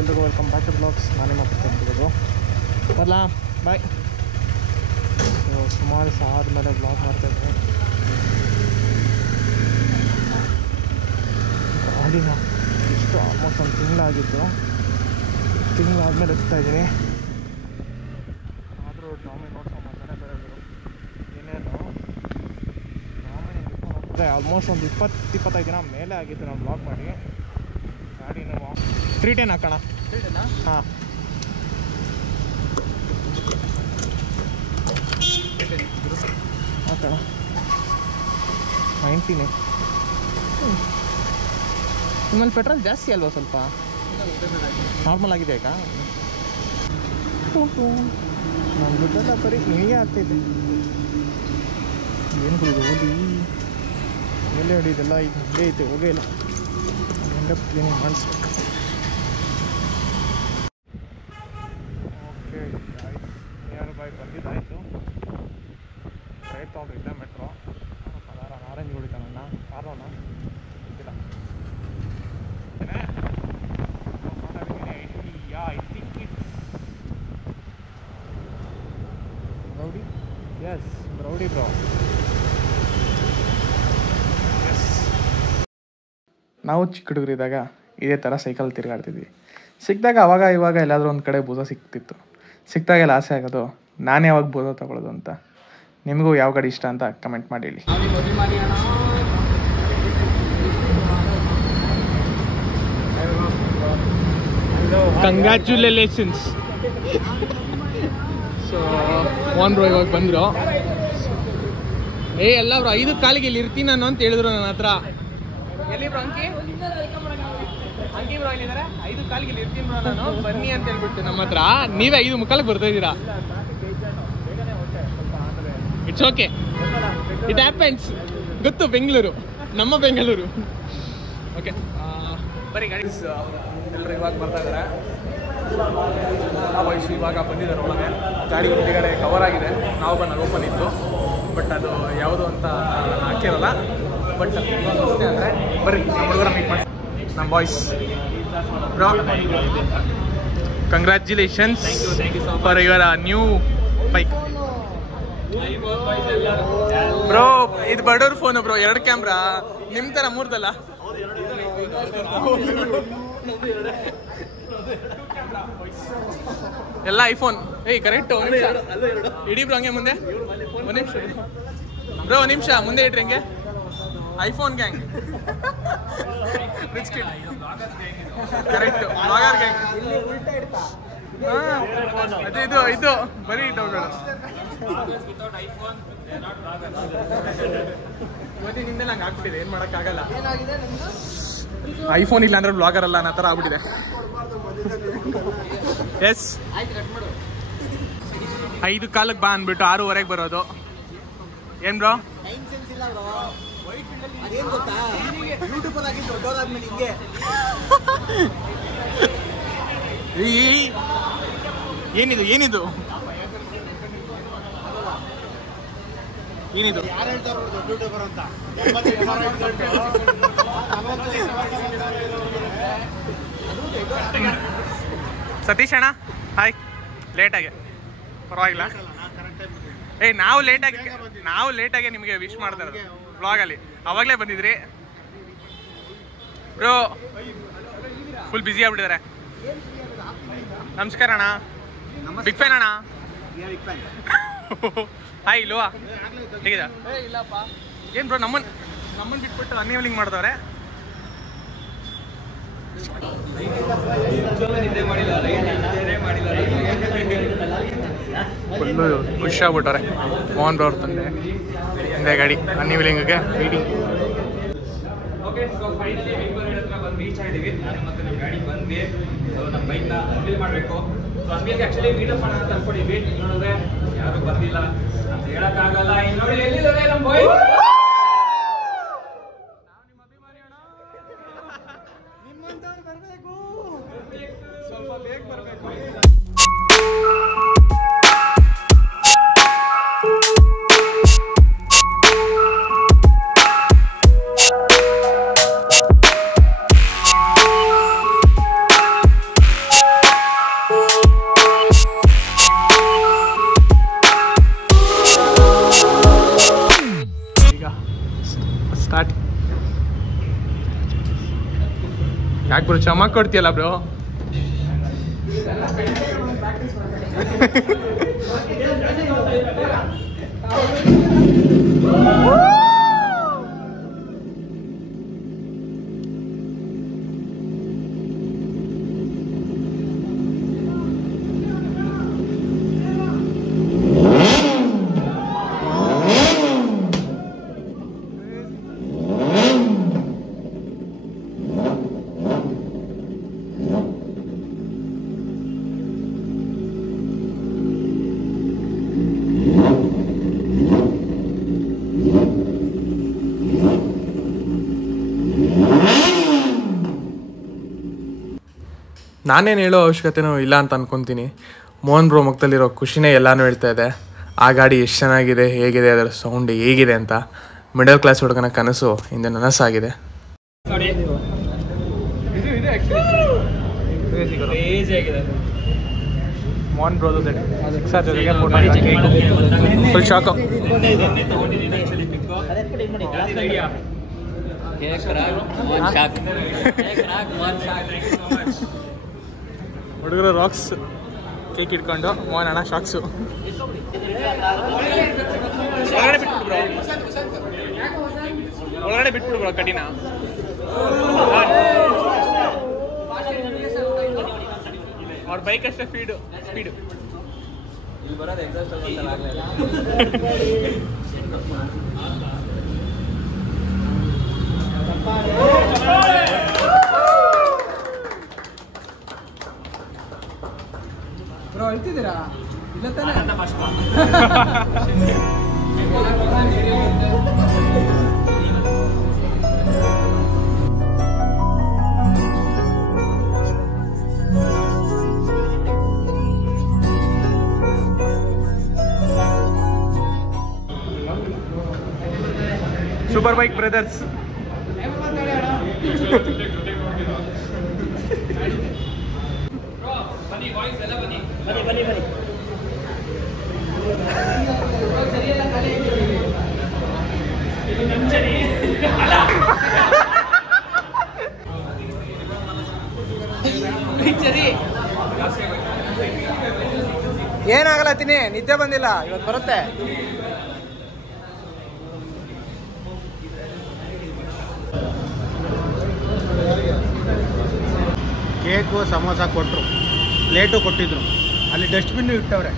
ಎಲ್ರಿಗೂ welcome back to blogs. ನಾನೇ ಮಾತಾಡ್ತಿರೋದು. ಬರಲ್ಲ ಬಾಯ್. ಸುಮಾರು ದಿವಸ ಆದಮೇಲೆ ಬ್ಲಾಗ್ ಮಾಡ್ತಾಯಿದ್ದೀನಿ. ಗಾಡಿನ ಇಷ್ಟು ಆಲ್ಮೋಸ್ಟ್ ಒಂದು ತಿಂಗಳಾಗಿತ್ತು. ತಿಂಗಳಾದ್ಮೇಲೆ ಎತ್ತಾಯಿದ್ದೀನಿ. ಆದರೂ ಟಾಮಿ ನೋಡ್ಕೊಂಬಂದರೆ ಬೇರೆ ಏನೇನು ಟಾಮಿ ಆಲ್ಮೋಸ್ಟ್ ಒಂದು 20-25 ದಿನ ಮೇಲೆ ಆಗಿತ್ತು ನಾವು ಬ್ಲಾಗ್ ಮಾಡಿ. ಗಾಡಿನ 310 ಹಾಕೋಣ. 310 ಹಾಂ, ಹಾಕೋಣ 90. ನಿಮ್ಮಲ್ಲಿ ಪೆಟ್ರೋಲ್ ಜಾಸ್ತಿ ಅಲ್ವಾ? ಸ್ವಲ್ಪ ನಾರ್ಮಲ್ ಆಗಿದೆ ಈಗ. ನಮ್ಮ ದುಡ್ಡೆಲ್ಲ ಬರೀ ನಿಮಗೆ ಆಗ್ತೈತೆ. ಏನು ಇದು ಹೋಗಿ ಎಲ್ಲಿ ಹೊಡಿದೆಲ್ಲ ಈಗ ಹಂಗೆ ಐತೆ, ಹೋಗೇ ಇಲ್ಲ. ಎಂಡಪ್ ಕ್ಲೀನಿಂಗ್ ಮಾಡಿಸ್ಬೇಕು. ಓಕೆ ನಿಯರ್ ಬೈ ಬಂದಿದ್ದಾಯಿತು. ರೈಟ್ ತೊಗೊಂಡಿದ್ದೆ ಮೆಟ್ರೋ. ಆರೆಂಜ್ ಹೊಡಿತಾನಣ್ಣ ಕಾರೋಣ ಗೊತ್ತಿಲ್ಲ. ಬ್ರೌಡಿ, ಎಸ್ ಬ್ರೌಡಿ ಬ್ರೋ. ಎಸ್, ನಾವು ಚಿಕ್ಕ ಹುಡುಗರಿದ್ದಾಗ ಇದೇ ಥರ ಸೈಕಲ್ ತಿರುಗಾಡ್ತಿದ್ವಿ. ಸಿಕ್ಕಿದಾಗ ಅವಾಗ ಇವಾಗ ಎಲ್ಲಾದರೂ ಒಂದು ಕಡೆ ಬೂಸ ಸಿಕ್ತಿತ್ತು. ಸಿಕ್ಕಿದಾಗೆಲ್ಲ ಆಸೆ ಆಗೋದು ನಾನೇ ಯಾವಾಗ ಬೂಸ ತೊಗೊಳ್ಳೋದು ಅಂತ. ನಿಮಗೂ ಯಾವ ಗಾಡಿ ಇಷ್ಟ ಅಂತ ಕಮೆಂಟ್ ಮಾಡಿ ಹೇಳಿ. ಕಂಗ್ರ್ಯಾಚುಲೇಷನ್ಸ್. ಸೊ ಓನ್ರು ಇವಾಗ ಬಂದರು. ಎಲ್ಲ ಬ್ರೋ 5 ಕಾಲಿಗೆ ಇಲ್ಲಿ ಇರ್ತೀನಿ ನಾನು ಅಂತ ಹೇಳಿದ್ರು ನನ್ನ ಹತ್ರ. ಎಲ್ಲಿ ಬ್ರೋ ಅಂಕಿ ಬ್ರೋ ಇಲ್ಲಿದ್ದಾರೆ. 5 ಕಾಲಿಗೆ ಇಲ್ಲಿ ಇರ್ತೀನಿ ಬ್ರೋ ನಾನು, ಬನ್ನಿ ಅಂತ ಹೇಳ್ಬಿಟ್ಟು ನಮ್ಮ ಹತ್ರ. ನೀವೇ 5 ಮುಕ್ಕಾಲಿಗೆ ಬರ್ತಾ ಇದ್ದೀರಾ. It's okay, it happens. ಗೊತ್ತು, ಬೆಂಗಳೂರು, ನಮ್ಮ ಬೆಂಗಳೂರು. ಓಕೆ ಬರೀ ಗಾಡಿ ಎಲ್ಲರೂ ಇವಾಗ ಬರ್ತಾ ಇದ್ದಾರೆ. ವಯಸ್ಸು ಇವಾಗ ಬಂದಿದ್ದಾರೆ ಒಳಗೆ. ಗಾಡಿ ಹಿಂದಿಗಡೆ ಕವರ್ ಆಗಿದೆ. ನಾವು ಬಂದು ಓಪನ್ ಇತ್ತು, ಬಟ್ ಅದು ಯಾವುದು ಅಂತ ನಾನು ಹಾಕಿರಲ್ಲ. ಬಟ್ ಅಷ್ಟೇ ಅಂದರೆ ಬರ್ರಿ ನಮ್ಮ ಹುಡುಗರ ಮೀಟ್ ಮಾಡಿ. ನಮ್ಮ boys bro, congratulations for your new bike bro. ಇದು ಬಡವ್ರ ಫೋನು ಬ್ರೋ, 2 ಕ್ಯಾಮ್ರಾ. ನಿಮ್ಮ ಥರ 3ದಲ್ಲ. ಎಲ್ಲ ಐಫೋನ್. ಏಯ್ ಕರೆಕ್ಟು, ಇಡೀ ಬ್ರೋ ಹಂಗೆ ಮುಂದೆ. ಒಂದು ನಿಮಿಷ ಬ್ರೋ, 1 ನಿಮಿಷ ಮುಂದೆ ಇಡ್ರಿ ಹಂಗೆ. IPhone gang, rich kid. Correct, blogger gang. ಅದೇ ಇದು ಬರೀ ಇಟ್ಟವುಗಳು. ಇವತ್ತಿನಿಂದ ನಂಗೆ ಆಗ್ಬಿಟ್ಟಿದೆ, ಏನು ಮಾಡೋಕ್ಕಾಗಲ್ಲ. ಐಫೋನ್ ಇಲ್ಲ ಅಂದ್ರೆ ಬ್ಲಾಗರ್ ಅಲ್ಲ ಅನ್ನೋ ಥರ ಆಗ್ಬಿಟ್ಟಿದೆ. ಎಸ್, 5 ಕಾಲಕ್ಕೆ ಬಾ ಅಂದ್ಬಿಟ್ಟು 6:15 ಬರೋದು. ಏನ್ ಬ್ರೋ? ಏನಿದು ಏನಿದು ಏನಿದು? ಸತೀಶ್ ಅಣ್ಣ ಹಾಯ್. ಲೇಟಾಗೆ ಪರವಾಗಿಲ್ಲ. ನಾವು ಲೇಟಾಗಿ ನಿಮಗೆ ವಿಶ್ ಮಾಡ್ತಾ ಇರೋದು ಬ್ಲಾಗಲ್ಲಿ. ಅವಾಗಲೇ ಬಂದಿದ್ರಿ ಬ್ರೋ, ಫುಲ್ ಬ್ಯುಸಿ ಆಗ್ಬಿಟ್ಟಿದ್ದಾರೆ. ನಮಸ್ಕಾರ ಅಣ್ಣ, ಬಿಗ್ ಫ್ಯಾನ್ ಅಣ್ಣ. ಹಾಯ್ ಇಲ್ವಾ? ಹೇಗಿದೆ? ಇಲ್ಲಪ್ಪ. ಏನು ಬ್ರೋ ನಮ್ಮನ್ನು ಬಿಟ್ಬಿಟ್ಟು ಅನ್ಯೂಲಿಂಗ್ ಮಾಡ್ದವ್ರೆ. ಫುಲ್ಲು ಖುಷಿ ಆಗ್ಬಿಟ್ಟವ್ರೆ. ಮೋಹನ್ ಬ್ರೋ ಅವ್ರ ತಂದೆ ಹಿಂದೆ ಗಾಡಿ ಅನ್ಯೂಲಿಂಗ್ಗೆ ವೀಟಿಂಗ್. ಓಕೆ, ಸೊ ಫೈನಲಿ ಬೆಂಗಳೂರು ಹತ್ರ ಬಂದು ರೀಚ್ ಆಗಿದ್ದೀವಿ. ನಾನು ಮತ್ತೆ ನಮ್ಮ ಗಾಡಿ ಬಂದು ಸೊ ನಮ್ಮ ಬೈಕ್ನ ಅನ್ವೀಲ್ ಮಾಡಬೇಕು. ಸೊ ಅನ್ವೀಲ್ಗೆ ಆ್ಯಕ್ಚುಲಿ ಮೀಟಪ್ ಮಾಡೋಣ ಅಂತ ಅನ್ಕೊಂಡಿದ್ವಿ. ನೋಡಿದ್ರೆ ಯಾರು ಬಂದಿಲ್ಲ ಅಂತ ಹೇಳೋಕ್ಕಾಗಲ್ಲ. ಇಲ್ಲಿ ನೋಡಿ ಎಲ್ಲಿದ್ದಾರೆ ನಮ್ಮ ಬೈಕ್. ನಿಮ್ಮ ಅಭಿಮಾನಿ ಅಣ್ಣ, ನಿಮ್ಮಂತವ್ರು ಬರಬೇಕು, ಸ್ವಲ್ಪ ಬೇಗ ಬರಬೇಕು. ಸ್ಟಾರ್ಟ್. ಯಾಕೆ ಬ್ರೋ ಚಮಕ್ ಕೊಡ್ತೀಯಲ್ಲ ಬ್ರೋ? ನಾನೇನು ಹೇಳೋ ಅವಶ್ಯಕತೆನೂ ಇಲ್ಲ ಅಂತ ಅನ್ಕೊತೀನಿ. ಮೋಹನ್ ಬ್ರೋ ಮುಖದಲ್ಲಿರೋ ಖುಷಿನೇ ಎಲ್ಲನೂ ಹೇಳ್ತಾ ಇದೆ. ಆ ಗಾಡಿ ಎಷ್ಟು ಚೆನ್ನಾಗಿದೆ, ಹೇಗಿದೆ, ಅದರ ಸೌಂಡ್ ಹೇಗಿದೆ ಅಂತ. ಮಿಡಲ್ ಕ್ಲಾಸ್ ಹುಡುಗನ ಕನಸು ಇಂದು ನನಸಾಗಿದೆ. ಮೋಹನ್ ಬ್ರೋದು ಫುಲ್ ಶಾಕು. ಹುಡುಗರು ರಾಕ್ಸ್ ಕೇಕ್ ಇಟ್ಕೊಂಡು ಮೋಹನ್ ಅಣ್ಣ ಶಾಕ್ಸು. ಒಳಗಡೆ ಬಿಟ್ಬಿಡು ಬ್ರೋ ಕಡಿನ. ಅವ್ರ ಬೈಕ್ ಅಷ್ಟೇ ಸ್ಪೀಡು. ಬ್ರೋ ಹೇಳ್ತಿದ್ದೀರಾ? ಇಲ್ಲ ತಾನೇ? Super bike brothers. ಏನಾಗಲ್ಲ ತಿನ್ನಿ, ನಿದ್ದೆ ಬಂದಿಲ್ಲ, ಇವತ್ತು ಬರುತ್ತೆ. ಕೇಕು ಸಮೋಸ ಕೊಟ್ಟರು, ಪ್ಲೇಟು ಕೊಟ್ಟಿದ್ರು, ಅಲ್ಲಿ ಡಸ್ಟ್ಬಿನ್ನು ಇಟ್ಟವ್ರೆ.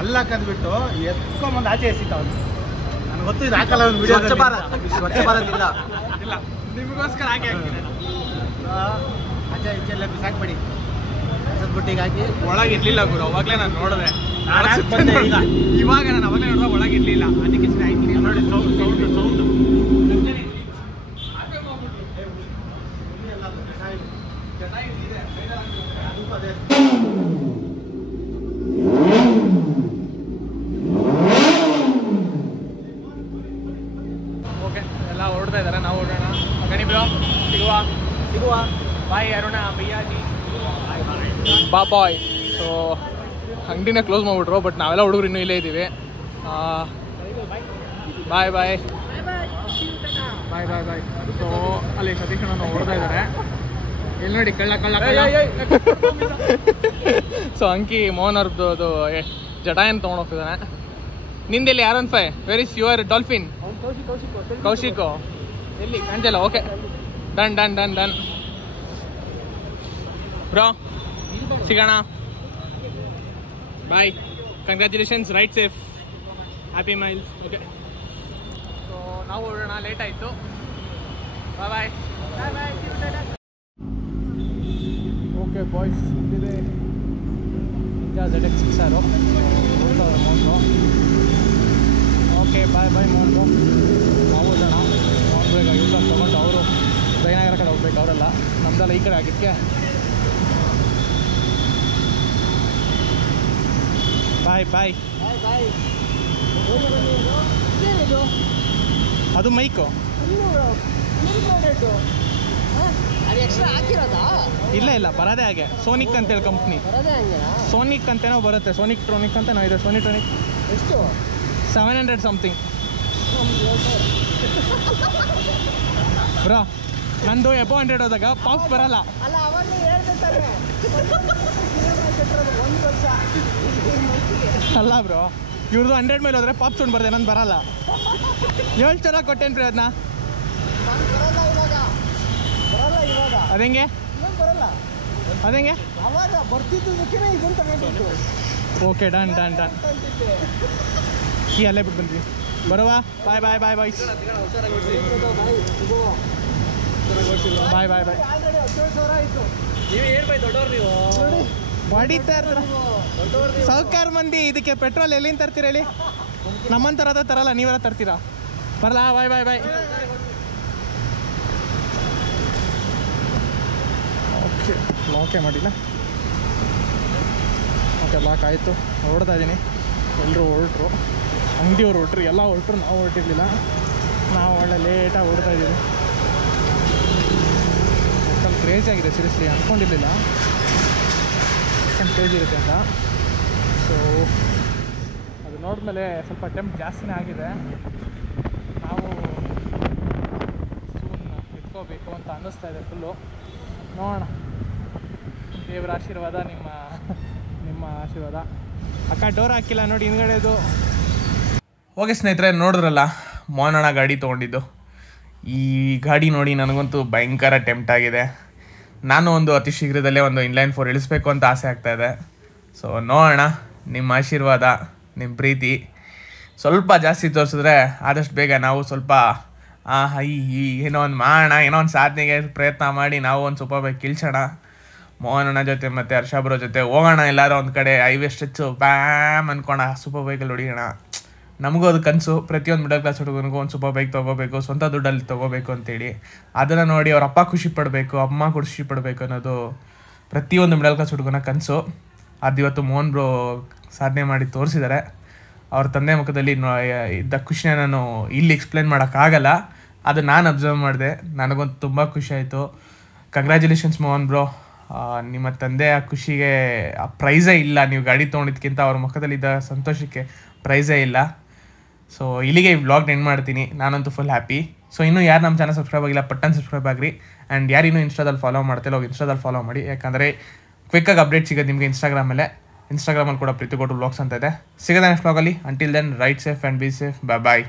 ಅಲ್ಲ ಕದ್ಬಿಟ್ಟು ಎತ್ಕೊಂಬಂದು ಆಚೆ ಎಸಿತಾವ್. ನನಗೆ ಗೊತ್ತು ಇದು ಹಾಕಲ್ಲ. ಒಂದು ವಿಡಿಯೋ ಸ್ವಚ್ಛ ಭಾರತ್ ಇಲ್ಲ, ನಿಮಗೋಸ್ಕರ ಹಾಕಿ ಆಚೆ ಈಚೆ ಎಲ್ಲ ಬಿಸಾಕ್ಬೇಡಿ. ಬುಟ್ಟಿಗೆ ಹಾಕಿ ಒಳಗಿರ್ಲಿಲ್ಲ ಗುರು. ಅವಾಗಲೇ ನಾನು ನೋಡಿದೆ. ಇವಾಗ ನಾನು ಅವಾಗಲೇ ನೋಡಿದ್ರೆ ಒಳಗಿರ್ಲಿಲ್ಲ. ಅದಕ್ಕೆ ಆಯ್ತೀನಿ ನೋಡಿ. ಸೌಂಡ್ ಓಕೆ, ಎಲ್ಲ ಹೊರಡ್ತಾ ಇದ್ದಾರೆ. ನಾವು ಹೊರಡೋಣ. ಗಣಿ ಬ್ರೋ ಸಿಗುವ. ಬಾಯ್ ಅರುಣ ಬಯ್ಯಾಜಿ ಬಾಯ್. ಸೊ ಅಂಗಡಿನ ಕ್ಲೋಸ್ ಮಾಡಿಬಿಟ್ರು, ಬಟ್ ನಾವೆಲ್ಲ ಹುಡುಗರು ಇನ್ನೂ ಇಲ್ಲೇ ಇದ್ದೀವಿ. ಬಾಯ್ ಬಾಯ್. ಸೊ ಅಲ್ಲಿ ಸತೀಶ್ ಅಣ್ಣ ಹೊರಡ್ತಾ ಇದ್ದಾರೆ. ಇಲ್ಲಿ ನೋಡಿ ಕಳ್ಳ. ಸೊ ಅಂಕಿ ಮೋಹನ್ ಅವ್ರದ್ದು ಅದು ಜಟಾಯನ್ ತೊಗೊಂಡೋಗ್ತಿದ್ದಾನೆ. ನಿಂದೆಲ್ಲಿ R15? Where is your dolphin? ಕೌಶಿಕೋ ಎಲ್ಲಿ ಕಾಣ್ತಿಲ್ಲ. ಓಕೆ, ಡನ್ ಬ್ರೋ, ಸಿಗೋಣ. Bye, congratulations, ride safe, happy miles. Okay, so ನಾವು ಹೊರಡೋಣ, ಲೇಟ್ ಆಯಿತು. ಬಾಯ್. ಓಕೆ ಬಾಯ್ಸ್, ಇಲ್ಲಿದೆ ನಿಂಜಾ ZX-6R ಹೋಗ್ತಾವ್ರೆ ಮೋನ್ರು. ಓಕೆ ಬಾಯ್ ಬಾಯ್ ಮೋನ್ರು. ನಾವು ಜನ ಮೋನ್ರು ಈಗ ಯೂಟರ್ನ್ ತೊಗೊಂಡು ಅವರು ಜಯನಗರ ಕಡೆ ಹೋಗ್ಬೇಕು. ಅವರೆಲ್ಲ ನಮ್ದೆಲ್ಲ ಈ ಕಡೆ ಆಗಿದ್ದಕ್ಕೆ ಬಾಯ್ ಬಾಯ್. ಅದು ಮೈಕು ಅದು ಎಕ್ಸ್ಟ್ರಾ ಹಾಕಿರೋದಾ? ಇಲ್ಲ ಇಲ್ಲ, ಬರೋದೇ ಹಾಗೆ. ಸೋನಿಕ್ ಅಂತೇಳಿ ಕಂಪ್ನಿ. ಸೋನಿಕ್ ಅಂತೇನೋ ಬರುತ್ತೆ. ಸೋನಿಕ್ ಟ್ರೋನಿಕ್ ಅಂತ ನಾವು ಇದೆ. ಸೋನಿಟ್ರೋನಿಕ್ ಎಷ್ಟು? 700 ಸಮಥಿಂಗ್ ಬ್ರೋ. ನಂದು ಎಬೋ 100 ಹೋದಾಗ ಪಾಪ್ಸ್ ಬರಲ್ಲ. ಅಲ್ಲ ಅವಾಗಲೇ ಹೇಳ್ದೆ ತಾನೆ, 1 ವರ್ಷ ಅಲ್ಲ ಬ್ರೋ, ಇವ್ರದ್ದು 100 ಮೇಲೆ ಹೋದರೆ ಪಾಪ್ಸ್ ಉಂಡು ಬರ್ತದೆ, ನಂದು ಬರಲ್ಲ. 7 ಚೆನ್ನಾಗಿ ಕೊಟ್ಟೇನು ರೀ ಅದನ್ನ. ಬರಲ್ಲ ಇವಾಗ ಅದಂಗೆ ಇನ್ನೊಂದು ಬರಲ್ಲ. ಅದಂಗೆ ಅವಾಗ ಬರ್ತಿದ್ದಕ್ಕೆ ಇದನ್ನು ತಗೊಂಡಿದ್ದು. Okay done done done. ಈ ಅಲ್ಲೇ ಬಿಟ್ಟು ಬಂದ್ವಿ. ಬರುವ ಬಾಯ್ ಬಾಯ್ ಬಾಯ್ ಬಾಯ್ ಬಾಯ್ ಬಾಯ್ ಬಾಯ್. ಆಲ್ರೆಡಿ 17,000 ಆಯಿತು. ನೀವು ಏನು ಬೈ ದೊಡ್ಡವ್ರು ನೀವು? ಹೊಡಿತಾ ಇರ್ತಾರ ಸಾಹುಕಾರ ಮಂದಿ. ಇದಕ್ಕೆ ಪೆಟ್ರೋಲ್ ಎಲ್ಲಿಂದ ತರ್ತೀರ ಹೇಳಿ? ನಮ್ಮಂಥರದ ತರಲ್ಲ, ನೀವೆಲ್ಲ ತರ್ತೀರಾ? ಬರಲ್ಲ. ಬಾಯ್ ಬಾಯ್ ಬಾಯ್. ಓಕೆ ಲಾಕೇ ಮಾಡಿಲ್ಲ. ಓಕೆ ಲಾಕ್ ಆಯಿತು. ಹೊರಡ್ತಾ ಇದ್ದೀನಿ. ಎಲ್ಲರೂ ಹೊರಟ್ರು, ಅಂಗಡಿಯವ್ರು ಹೊರಟ್ರು, ಎಲ್ಲ ಹೊರಟ್ರು, ನಾವು ಹೊರಟಿರ್ಲಿಲ್ಲ. ನಾವು ಒಳ್ಳೆ ಲೇಟಾಗಿ ಹೊರಡ್ತಾ ಇದ್ದೀವಿ. ಒಟ್ಟಲ್ಲಿ ಕ್ರೇಜ್ ಆಗಿದೆ ಸೀರಿಯಸ್ಲಿ. ಅಂದ್ಕೊಂಡಿರಲಿಲ್ಲ ಅಷ್ಟೊಂದು ಕ್ರೇಜ್ ಇರುತ್ತೆ ಅಂತ. ಸೊ ಅದು ನೋಡಿದ್ಮೇಲೆ ಸ್ವಲ್ಪ ಟೆಂಪ್ ಜಾಸ್ತಿನೇ ಆಗಿದೆ. ನಾವು ಸೂನ್ ಎತ್ಕೋಬೇಕು ಅಂತ ಅನ್ನಿಸ್ತಾ ಇದೆ ಫುಲ್ಲು. ನೋಡೋಣ, ದೇವರ ಆಶೀರ್ವಾದ, ನಿಮ್ಮ ಆಶೀರ್ವಾದ. ಅಕ್ಕ ಡೋರ್ ಹಾಕಿಲ್ಲ ನೋಡಿ ಹಿಂದ್ಗಡೆದು. ಓಕೆ ಸ್ನೇಹಿತರೆ, ನೋಡಿದ್ರಲ್ಲ ಮೋಹನಣ್ಣ ಗಾಡಿ ತೊಗೊಂಡಿದ್ದು. ಈ ಗಾಡಿ ನೋಡಿ ನನಗಂತೂ ಭಯಂಕರ ಟೆಂಪ್ಟ್ ಆಗಿದೆ. ನಾನು ಅತಿ ಶೀಘ್ರದಲ್ಲೇ ಇನ್ಲೈನ್ 4 ಇಳಿಸ್ಬೇಕು ಅಂತ ಆಸೆ ಆಗ್ತಾಯಿದೆ. ಸೊ ನೋಡೋಣ, ನಿಮ್ಮ ಆಶೀರ್ವಾದ, ನಿಮ್ಮ ಪ್ರೀತಿ ಸ್ವಲ್ಪ ಜಾಸ್ತಿ ತೋರಿಸಿದ್ರೆ ಆದಷ್ಟು ಬೇಗ ನಾವು ಸ್ವಲ್ಪ ಏನೋ ಒಂದು ಮಾಡೋಣ, ಏನೋ ಒಂದು ಸಾಧನೆಗೆ ಪ್ರಯತ್ನ ಮಾಡಿ ನಾವು ಒಂದು ಸೂಪರ್ ಬೈಕ್ ಇಳಿಸೋಣ. ಮೋಹನಣ್ಣ ಜೊತೆ ಮತ್ತು ಹರ್ಷಬ್ರ ಜೊತೆ ಹೋಗೋಣ ಎಲ್ಲರೂ ಒಂದು ಕಡೆ, ಹೈವೇ ಸ್ಟ್ರೆಚ್ಚು ಬ್ಯಾಮ್ ಅನ್ಕೋಣ, ಸೂಪರ್ ಬೈಕಲ್ಲಿ ಹೊಡಿಯೋಣ. ನಮಗೂ ಅದು ಕನಸು, ಪ್ರತಿಯೊಂದು ಮಿಡಲ್ ಕ್ಲಾಸ್ ಹುಡುಗನಿಗೂ ಒಂದು ಸೂಪರ್ ಬೈಕ್ ತೊಗೋಬೇಕು, ಸ್ವಂತ ದುಡ್ಡಲ್ಲಿ ತೊಗೋಬೇಕು ಅಂತೇಳಿ. ಅದನ್ನು ನೋಡಿ ಅವ್ರ ಅಪ್ಪ ಖುಷಿ ಪಡಬೇಕು, ಅಮ್ಮ ಖುಷಿ ಪಡಬೇಕು ಅನ್ನೋದು ಪ್ರತಿಯೊಂದು ಮಿಡಲ್ ಕ್ಲಾಸ್ ಹುಡುಗನ ಕನಸು. ಅದು ಇವತ್ತು ಮೋಹನ್ ಬ್ರೋ ಸಾಧನೆ ಮಾಡಿ ತೋರಿಸಿದ್ದಾರೆ. ಅವ್ರ ತಂದೆ ಮುಖದಲ್ಲಿ ಇದ್ದ ಖುಷಿನ ನಾನು ಇಲ್ಲಿ ಎಕ್ಸ್ಪ್ಲೇನ್ ಮಾಡೋಕ್ಕಾಗಲ್ಲ. ಅದು ನಾನು ಅಬ್ಸರ್ವ್ ಮಾಡಿದೆ, ನನಗಂತೂ ತುಂಬ ಖುಷಿ ಆಯಿತು. Congratulations Mohan bro. ನಿಮ್ಮ ತಂದೆಯ ಖುಷಿಗೆ ಪ್ರೈಸೇ ಇಲ್ಲ. ನೀವು ಗಾಡಿ ತೊಗೊಂಡಿದ್ದಕ್ಕಿಂತ ಅವ್ರ ಮುಖದಲ್ಲಿದ್ದ ಸಂತೋಷಕ್ಕೆ ಪ್ರೈಸೇ ಇಲ್ಲ. ಸೊ ಇಲ್ಲಿಗೆ ಈ ವ್ಲಾಗ್ನ ಎಂಡ್ ಮಾಡ್ತೀನಿ. ನಾನಂತೂ ಫುಲ್ ಹ್ಯಾಪಿ. ಸೊ ಇನ್ನೂ ಯಾರು ನಮ್ಮ ಚಾನಲ್ ಸಬ್ಸ್ಕ್ರೈಬ್ ಆಗಿಲ್ಲ, ಪಟ್ಟನ್ ಸಬ್ಸ್ಕ್ರೈಬ್ ಆಗಿರಿ. ಆ್ಯಂಡ್ ಯಾರು ಇನ್ನೂ ಇನ್ಸ್ಟಾದಲ್ಲಿ ಫಾಲೋ ಮಾಡ್ತಿಲ್ಲ, ಹೋಗಿ ಇನ್ಸ್ಟಾದಲ್ಲಿ ಫಾಲೋ ಮಾಡಿ. ಯಾಕಂದರೆ ಕ್ವಿಕ್ಕಾಗಿ ಅಪ್ಡೇಟ್ ಸಿಗೋದು ನಿಮಗೆ ಇನ್ಸ್ಟಾಗ್ರಾಮಲ್ಲಿ ಕೂಡ ಪ್ರೀತಿ ಕೊಟ್ಟು ವ್ಲಾಗ್ಸ್ ಅಂತ ಇದೆ. ಸಿಗೋದ ನೆಕ್ಸ್ಟ್ ವ್ಲಾಗಲ್ಲಿ. Until then ride safe and be safe. Bye bye.